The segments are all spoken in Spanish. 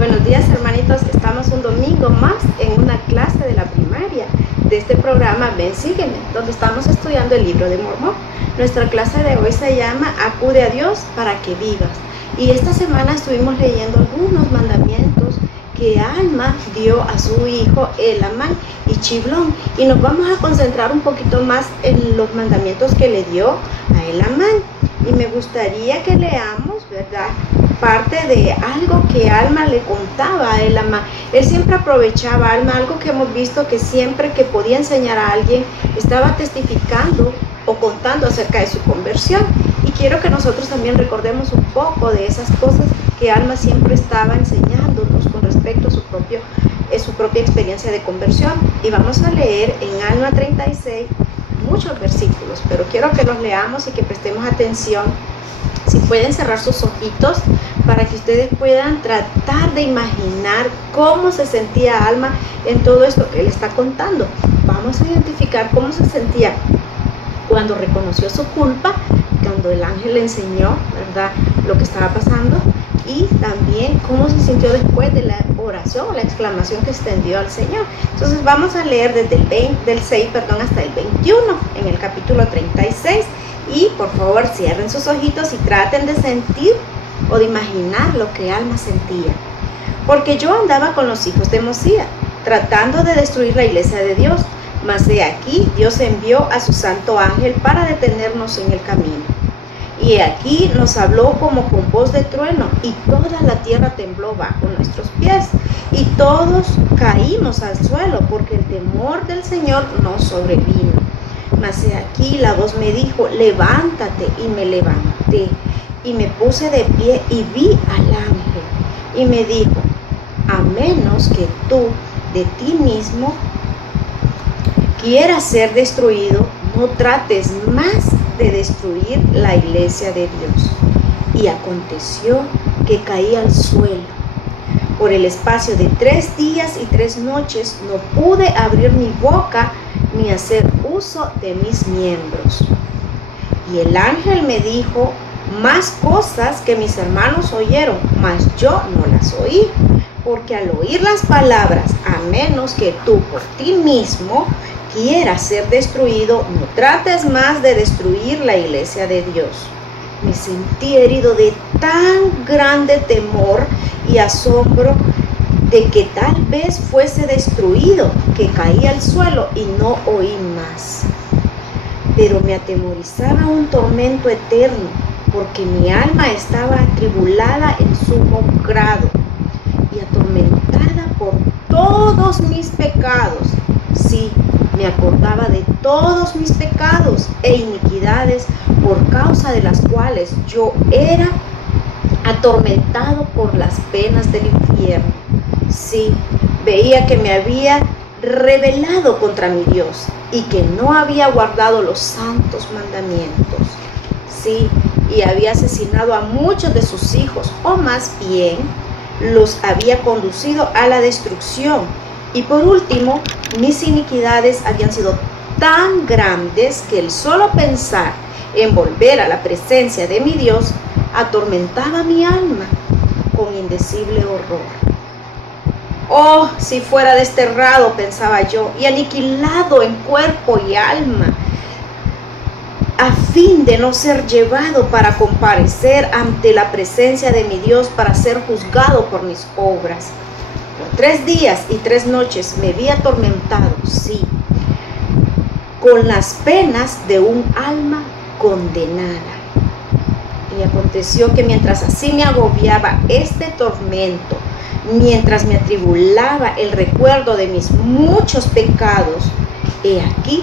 Buenos días, hermanitos. Estamos un domingo más en una clase de la primaria de este programa Ven, Sígueme, donde estamos estudiando el libro de Mormón. Nuestra clase de hoy se llama Acude a Dios para que vivas. Y esta semana estuvimos leyendo algunos mandamientos que Alma dio a su hijo Elamán y Chiblón. Y nos vamos a concentrar un poquito más en los mandamientos que le dio a Elamán. Y me gustaría que leamos, ¿verdad?, parte de algo que Alma le contaba a Elamán. Él siempre aprovechaba, Alma, algo que hemos visto, que siempre que podía enseñar a alguien, estaba testificando o contando acerca de su conversión. Y quiero que nosotros también recordemos un poco de esas cosas que Alma siempre estaba enseñándonos con respecto a su propia experiencia de conversión. Y vamos a leer en Alma 36 muchos versículos, pero quiero que los leamos y que prestemos atención. Si pueden cerrar sus ojitos para que ustedes puedan tratar de imaginar cómo se sentía Alma en todo esto que él está contando. Vamos a identificar cómo se sentía cuando reconoció su culpa, cuando el ángel le enseñó, ¿verdad?, lo que estaba pasando, y también cómo se sintió después de la oración o la exclamación que extendió al Señor. Entonces vamos a leer desde del 6 hasta el 21 en el capítulo 36. Y por favor cierren sus ojitos y traten de sentir o de imaginar lo que Alma sentía. Porque yo andaba con los hijos de Mosía, tratando de destruir la iglesia de Dios, mas he aquí Dios envió a su santo ángel para detenernos en el camino. Y he aquí nos habló como con voz de trueno, y toda la tierra tembló bajo nuestros pies, y todos caímos al suelo, porque el temor del Señor nos sobrevino. Mas he aquí la voz me dijo, levántate, y me levanté, y me puse de pie, y vi al ángel, y me dijo, a menos que tú de ti mismo quieras ser destruido, no trates más de destruir la iglesia de Dios. Y aconteció que caí al suelo. Por el espacio de 3 días y 3 noches no pude abrir mi boca ni hacer uso de mis miembros. Y el ángel me dijo más cosas que mis hermanos oyeron, mas yo no las oí, porque al oír las palabras, a menos que tú por ti mismo quieras ser destruido, no trates más de destruir la iglesia de Dios. Me sentí herido de tan grande temor y asombro de que tal vez fuese destruido, que caí al suelo y no oí más. Pero me atemorizaba un tormento eterno, porque mi alma estaba atribulada en sumo grado y atormentada por todos mis pecados. Sí, me acordaba de todos mis pecados e iniquidades, por causa de las cuales yo era atormentado por las penas del infierno. Sí, veía que me había rebelado contra mi Dios y que no había guardado los santos mandamientos. Sí, y había asesinado a muchos de sus hijos, o más bien los había conducido a la destrucción. Y por último, mis iniquidades habían sido tan grandes que el solo pensar en volver a la presencia de mi Dios atormentaba mi alma con indecible horror. Oh, si fuera desterrado, pensaba yo, y aniquilado en cuerpo y alma, a fin de no ser llevado para comparecer ante la presencia de mi Dios para ser juzgado por mis obras. Por 3 días y 3 noches me vi atormentado, sí, con las penas de un alma condenada. Y aconteció que mientras así me agobiaba este tormento, mientras me atribulaba el recuerdo de mis muchos pecados, he aquí,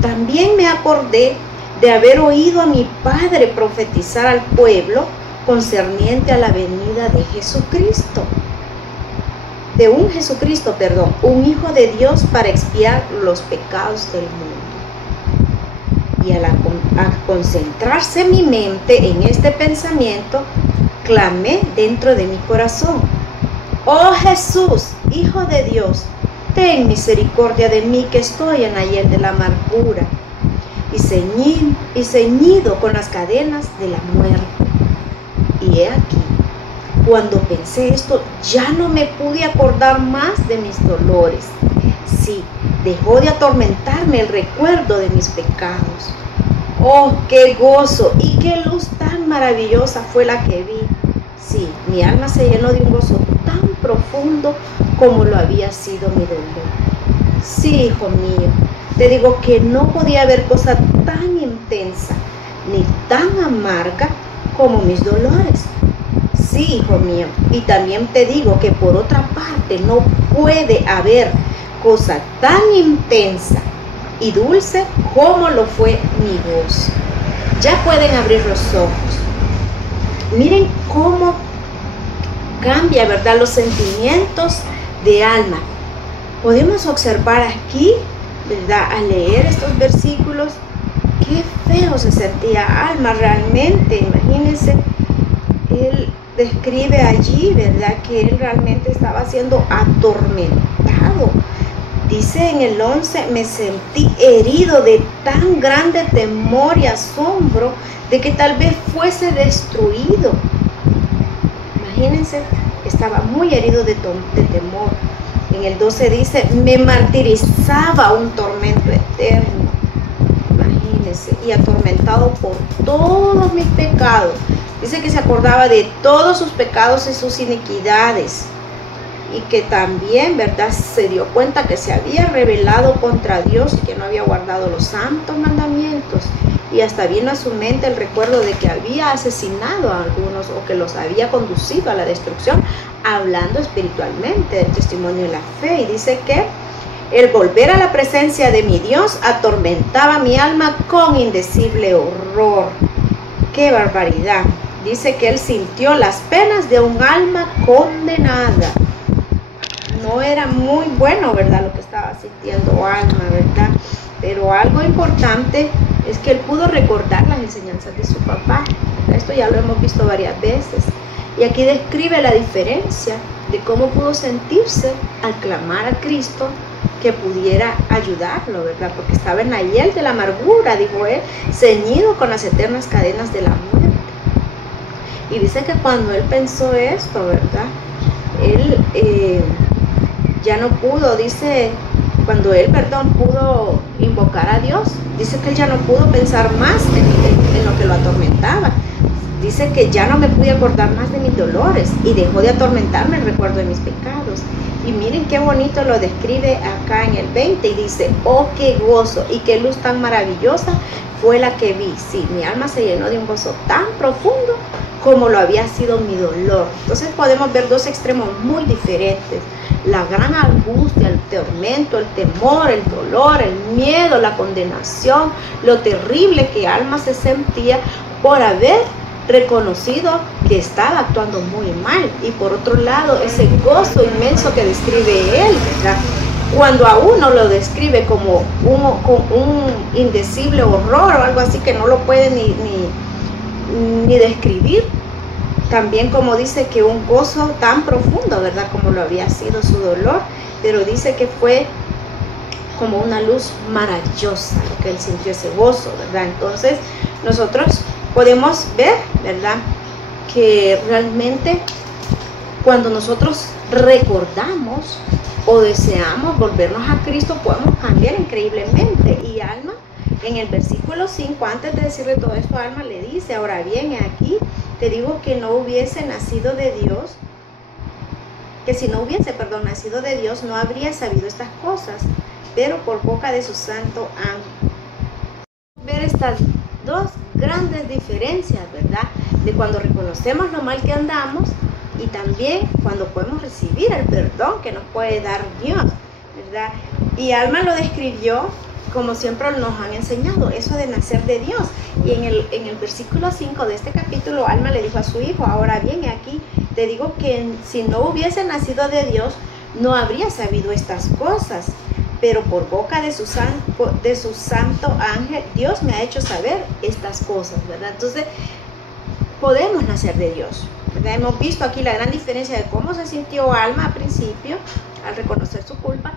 también me acordé de haber oído a mi padre profetizar al pueblo concerniente a la venida de Jesucristo. Un hijo de Dios para expiar los pecados del mundo. Y al concentrarse mi mente en este pensamiento, clamé dentro de mi corazón, oh Jesús, Hijo de Dios, ten misericordia de mí, que estoy en la hiel de la amargura y ceñido con las cadenas de la muerte. Y he aquí, Cuando pensé esto, ya no me pude acordar más de mis dolores. Sí, dejó de atormentarme el recuerdo de mis pecados. ¡Oh, qué gozo y qué luz tan maravillosa fue la que vi! Sí, mi alma se llenó de un gozo tan profundo como lo había sido mi dolor. Sí, hijo mío, te digo que no podía haber cosa tan intensa ni tan amarga como mis dolores. Sí, hijo mío, y también te digo que por otra parte no puede haber cosa tan intensa y dulce como lo fue mi gozo. Ya pueden abrir los ojos. Miren cómo cambia, ¿verdad?, los sentimientos de alma. Podemos observar aquí, ¿verdad?, al leer estos versículos, qué feo se sentía Alma realmente. Imagínense, él describe allí, ¿verdad?, que él realmente estaba siendo atormentado. Dice en el 11, me sentí herido de tan grande temor y asombro de que tal vez fuese destruido. Imagínense, estaba muy herido de temor. En el 12 dice, me martirizaba un tormento eterno. Imagínense, y atormentado por todos mis pecados. Dice que se acordaba de todos sus pecados y sus iniquidades. Y que también, ¿verdad?, se dio cuenta que se había rebelado contra Dios y que no había guardado los santos mandamientos. Y hasta vino a su mente el recuerdo de que había asesinado a algunos o que los había conducido a la destrucción, hablando espiritualmente del testimonio de la fe. Y dice que el volver a la presencia de mi Dios atormentaba mi alma con indecible horror. ¡Qué barbaridad! Dice que él sintió las penas de un alma condenada. No era muy bueno, ¿verdad?, lo que estaba sintiendo Alma, ¿verdad? Pero algo importante es que él pudo recordar las enseñanzas de su papá. Esto ya lo hemos visto varias veces. Y aquí describe la diferencia de cómo pudo sentirse al clamar a Cristo que pudiera ayudarlo, ¿verdad? Porque estaba en la hiel de la amargura, dijo él, ceñido con las eternas cadenas de la muerte. Y dice que cuando él pensó esto, ¿verdad?, él ya no pudo, dice, cuando él, pudo invocar a Dios, dice que él ya no pudo pensar más en lo que lo atormentaba. Dice que ya no me pude acordar más de mis dolores y dejó de atormentarme el recuerdo de mis pecados. Y miren qué bonito lo describe acá en el 20 y dice, oh, qué gozo y qué luz tan maravillosa fue la que vi. Sí, mi alma se llenó de un gozo tan profundo como lo había sido mi dolor. Entonces podemos ver dos extremos muy diferentes. La gran angustia, el tormento, el temor, el dolor, el miedo, la condenación, lo terrible que Alma se sentía por haber reconocido que estaba actuando muy mal. Y por otro lado, ese gozo inmenso que describe él, ¿verdad?, cuando a uno lo describe como un indecible horror o algo así que no lo puede ni describir. También como dice que un gozo tan profundo, ¿verdad?, como lo había sido su dolor, pero dice que fue como una luz maravillosa lo que él sintió, ese gozo, ¿verdad? Entonces nosotros podemos ver, ¿verdad?, que realmente cuando nosotros recordamos o deseamos volvernos a Cristo, podemos cambiar increíblemente. Y Alma, en el versículo 5, antes de decirle todo esto, Alma le dice, ahora bien, aquí te digo que no hubiese nacido de Dios, que si no hubiese, nacido de Dios, no habría sabido estas cosas, pero por boca de su santo ángel. Ver estas dos grandes diferencias, ¿verdad?, de cuando reconocemos lo mal que andamos y también cuando podemos recibir el perdón que nos puede dar Dios, ¿verdad? Y Alma lo describió como siempre nos han enseñado, eso de nacer de Dios. Y en el versículo 5 de este capítulo, Alma le dijo a su hijo, ahora bien, aquí te digo que si no hubiese nacido de Dios, no habría sabido estas cosas, pero por boca de su santo ángel, Dios me ha hecho saber estas cosas, ¿verdad? Entonces, podemos nacer de Dios, ¿verdad? Hemos visto aquí la gran diferencia de cómo se sintió Alma al principio, al reconocer su culpa,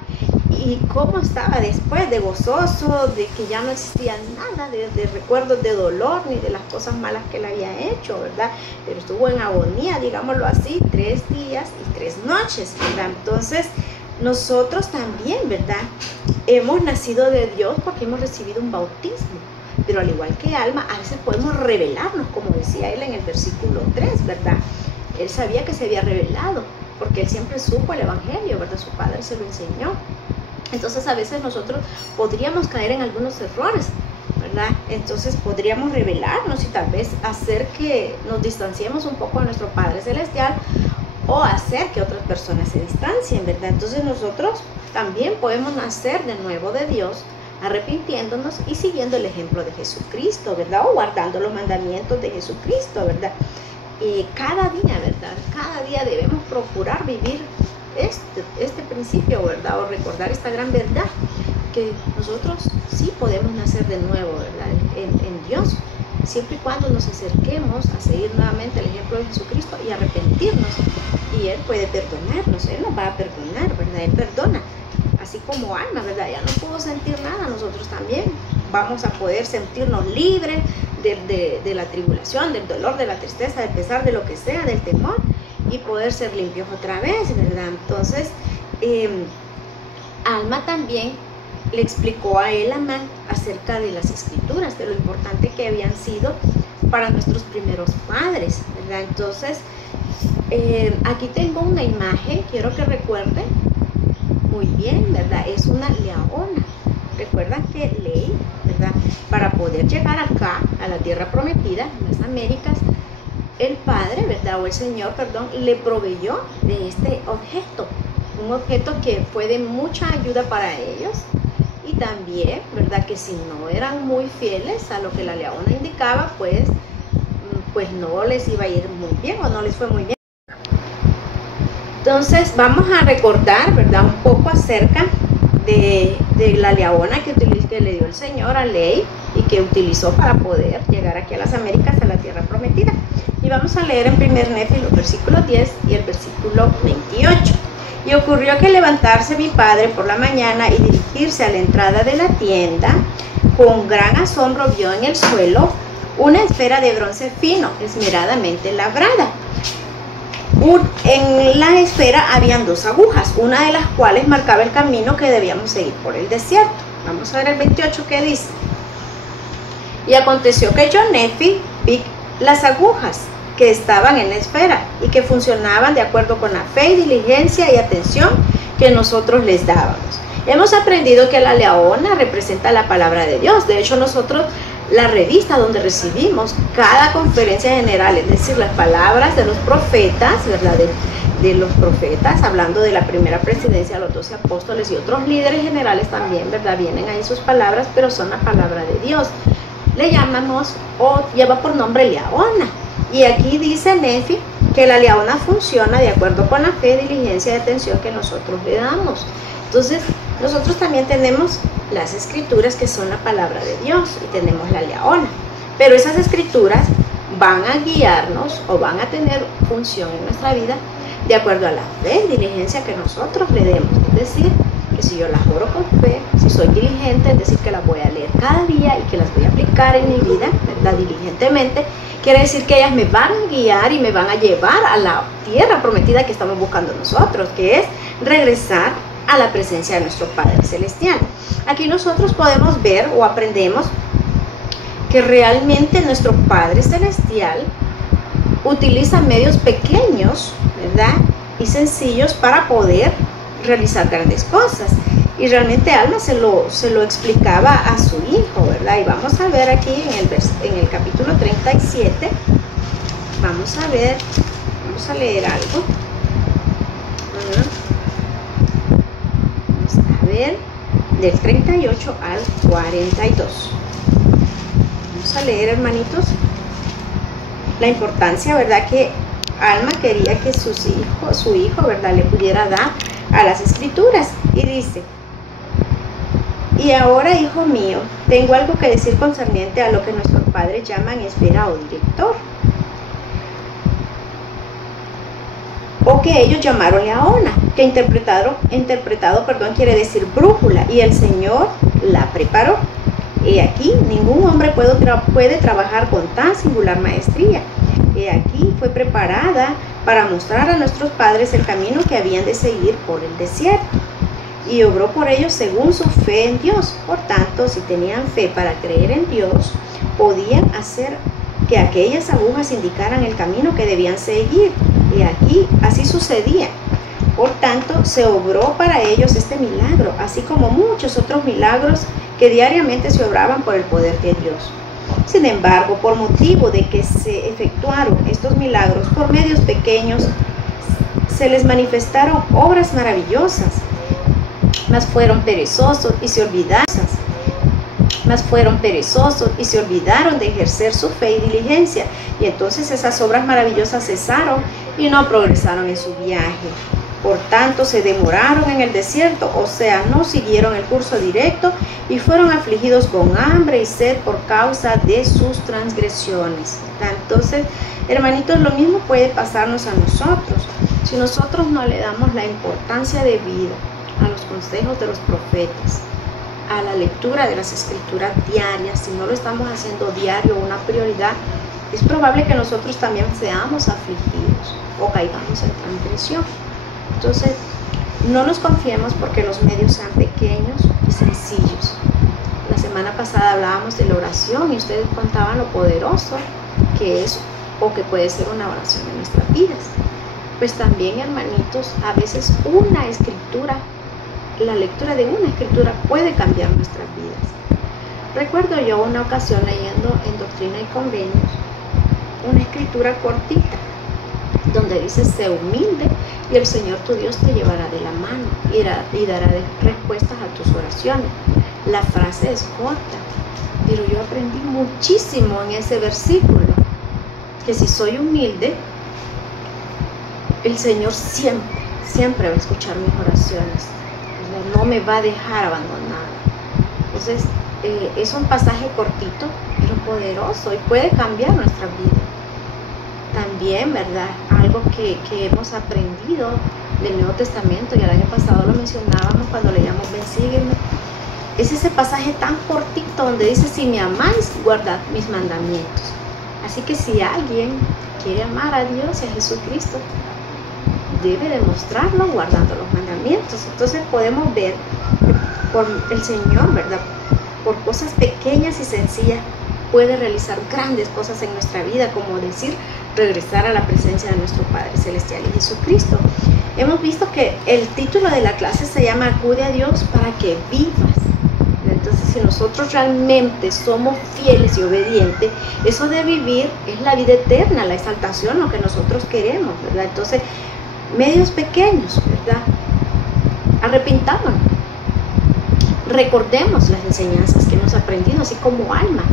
y cómo estaba después, de gozoso, de que ya no existía nada de recuerdos de dolor ni de las cosas malas que él había hecho, ¿verdad? Pero estuvo en agonía, digámoslo así, 3 días y 3 noches, ¿verdad? Entonces, nosotros también, ¿verdad? Hemos nacido de Dios porque hemos recibido un bautismo, pero al igual que Alma, a veces podemos revelarnos, como decía él en el versículo 3, ¿verdad? Él sabía que se había revelado, porque él siempre supo el evangelio, ¿verdad? Su padre se lo enseñó. Entonces a veces nosotros podríamos caer en algunos errores, ¿verdad? Entonces podríamos rebelarnos y tal vez hacer que nos distanciemos un poco de nuestro Padre Celestial o hacer que otras personas se distancien, ¿verdad? Entonces nosotros también podemos nacer de nuevo de Dios, arrepintiéndonos y siguiendo el ejemplo de Jesucristo, ¿verdad? O guardando los mandamientos de Jesucristo, ¿verdad? Cada día, ¿verdad? Cada día debemos procurar vivir este principio, ¿verdad? O recordar esta gran verdad, que nosotros sí podemos nacer de nuevo, ¿verdad? En Dios, siempre y cuando nos acerquemos a seguir nuevamente el ejemplo de Jesucristo y arrepentirnos. Y Él puede perdonarnos, Él nos va a perdonar, ¿verdad? Él perdona, así como Alma, ¿verdad? Ya no pudo sentir nada, nosotros también vamos a poder sentirnos libres de la tribulación, del dolor, de la tristeza, del pesar, de lo que sea, del temor, y poder ser limpios otra vez, ¿verdad? Entonces, Alma también le explicó a Elamán acerca de las escrituras, de lo importante que habían sido para nuestros primeros padres, ¿verdad? Entonces, aquí tengo una imagen, quiero que recuerden muy bien, ¿verdad? Es una leona. Recuerdan que Ley, ¿verdad? Para poder llegar acá, a la tierra prometida, en las Américas, el Padre, ¿verdad? O el Señor, perdón, le proveyó de este objeto, un objeto que fue de mucha ayuda para ellos, y también, ¿verdad? Que si no eran muy fieles a lo que la leona indicaba, pues no les iba a ir muy bien, o no les fue muy bien. Entonces vamos a recordar, ¿verdad? Un poco acerca de la leona que le dio el Señor a Ley y que utilizó para poder llegar aquí a las Américas, a la tierra prometida. Y vamos a leer en 1 Nefi los versículos 10 y el versículo 28. Y ocurrió que levantarse mi padre por la mañana y dirigirse a la entrada de la tienda, con gran asombro vio en el suelo una esfera de bronce fino, esmeradamente labrada. En la esfera habían 2 agujas, una de las cuales marcaba el camino que debíamos seguir por el desierto. Vamos a ver el 28 que dice. Y aconteció que yo, Nefi, vi las agujas que estaban en la esfera y que funcionaban de acuerdo con la fe y diligencia y atención que nosotros les dábamos. Hemos aprendido que la leona representa la palabra de Dios. De hecho, nosotros, la revista donde recibimos cada conferencia general, es decir, las palabras de los profetas, ¿verdad? De los profetas, hablando de la primera presidencia, los 12 apóstoles y otros líderes generales también, ¿verdad? Vienen ahí sus palabras, pero son la palabra de Dios. Le llamamos, o lleva por nombre leona. Y aquí dice Nefi que la leona funciona de acuerdo con la fe, diligencia y atención que nosotros le damos. Entonces, nosotros también tenemos las escrituras que son la palabra de Dios y tenemos la leona. Pero esas escrituras van a guiarnos o van a tener función en nuestra vida de acuerdo a la fe y diligencia que nosotros le demos. Es decir, que si yo las oro con fe, si soy diligente, es decir, que las voy a leer cada día y que las voy a aplicar en mi vida, ¿verdad? Diligentemente, quiere decir que ellas me van a guiar y me van a llevar a la tierra prometida que estamos buscando nosotros, que es regresar a la presencia de nuestro Padre Celestial. Aquí nosotros podemos ver o aprendemos que realmente nuestro Padre Celestial utiliza medios pequeños, ¿verdad? Y sencillos para poder realizar grandes cosas. Y realmente Alma se lo explicaba a su hijo, ¿verdad? Y vamos a ver aquí en el capítulo 37, vamos a leer algo. Vamos a ver del 38 al 42. Vamos a leer, hermanitos, la importancia, ¿verdad? Que Alma quería que su hijo, ¿verdad? Le pudiera dar a las escrituras. Y dice: y ahora, hijo mío, tengo algo que decir concerniente a lo que nuestros padres llaman esfera o director. o que ellos llamaron leona, que interpretado quiere decir brújula, y el Señor la preparó. He aquí, ningún hombre puede trabajar con tan singular maestría. He aquí, fue preparada para mostrar a nuestros padres el camino que habían de seguir por el desierto. Y obró por ellos según su fe en Dios. Por tanto, si tenían fe para creer en Dios, podían hacer que aquellas agujas indicaran el camino que debían seguir. Y aquí, así sucedía. Por tanto, se obró para ellos este milagro, así como muchos otros milagros que diariamente se obraban por el poder de Dios. Sin embargo, por motivo de que se efectuaron estos milagros por medios pequeños, se les manifestaron obras maravillosas, mas fueron perezosos y se olvidaron de ejercer su fe y diligencia, y entonces esas obras maravillosas cesaron y no progresaron en su viaje. Por tanto, se demoraron en el desierto, o sea, no siguieron el curso directo, y fueron afligidos con hambre y sed por causa de sus transgresiones. Entonces, hermanitos, lo mismo puede pasarnos a nosotros. Si nosotros no le damos la importancia de vida a los consejos de los profetas, a la lectura de las escrituras diarias, si no lo estamos haciendo diario una prioridad, es probable que nosotros también seamos afligidos o caigamos en transgresión. Entonces, no nos confiemos porque los medios sean pequeños y sencillos. La semana pasada hablábamos de la oración y ustedes contaban lo poderoso que es o que puede ser una oración en nuestras vidas. Pues también, hermanitos, a veces una escritura, la lectura de una escritura puede cambiar nuestras vidas. Recuerdo yo una ocasión leyendo en Doctrina y Convenios una escritura cortita donde dice: sé humilde y el Señor tu Dios te llevará de la mano y dará respuestas a tus oraciones. La frase es corta, pero yo aprendí muchísimo en ese versículo, que si soy humilde, el Señor siempre va a escuchar mis oraciones, no me va a dejar abandonada. Entonces, es un pasaje cortito, pero poderoso, y puede cambiar nuestra vida. También, ¿verdad? Algo que hemos aprendido del Nuevo Testamento, y el año pasado lo mencionábamos cuando leíamos Ven, sígueme, es ese pasaje tan cortito donde dice: si me amáis, guardad mis mandamientos. Así que si alguien quiere amar a Dios y a Jesucristo, debe demostrarlo guardando los mandamientos. Entonces podemos ver que por el Señor, ¿verdad?, por cosas pequeñas y sencillas, puede realizar grandes cosas en nuestra vida, como decir, regresar a la presencia de nuestro Padre Celestial y Jesucristo. Hemos visto que el título de la clase se llama Acude a Dios para que vivas. Entonces, si nosotros realmente somos fieles y obedientes, eso de vivir es la vida eterna, la exaltación, lo que nosotros queremos, ¿verdad? Entonces, medios pequeños, ¿verdad? Arrepintámonos. Recordemos las enseñanzas que hemos aprendido, así como alma,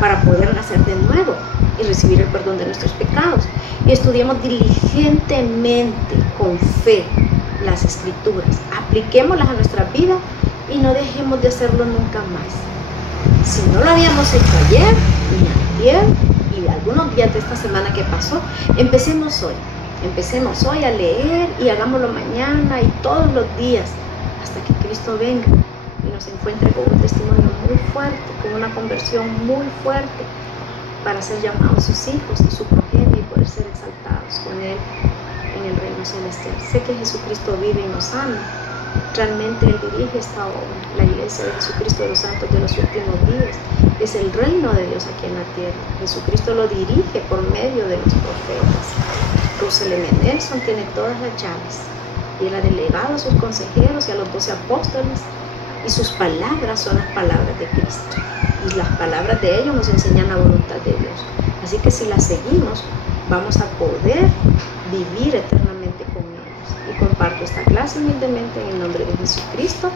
para poder nacer de nuevo y recibir el perdón de nuestros pecados. Y estudiemos diligentemente, con fe, las escrituras. Apliquémoslas a nuestra vida y no dejemos de hacerlo nunca más. Si no lo habíamos hecho ayer, ni ayer, y algunos días de esta semana que pasó, empecemos hoy. Empecemos hoy a leer y hagámoslo mañana y todos los días hasta que Cristo venga y nos encuentre con un testimonio muy fuerte, con una conversión muy fuerte, para ser llamados sus hijos y su progenie y poder ser exaltados con Él en el reino celestial. Sé que Jesucristo vive y nos ama. Realmente Él dirige esta obra, la iglesia de Jesucristo de los santos de los últimos días. Es el reino de Dios aquí en la tierra. Jesucristo lo dirige por medio de los profetas. Russell M. Nelson tiene todas las llaves y Él ha delegado a sus consejeros y a los 12 apóstoles, y sus palabras son las palabras de Cristo, y las palabras de ellos nos enseñan la voluntad de Dios. Así que si las seguimos, vamos a poder vivir eternamente con ellos. Y comparto esta clase humildemente en el nombre de Jesucristo.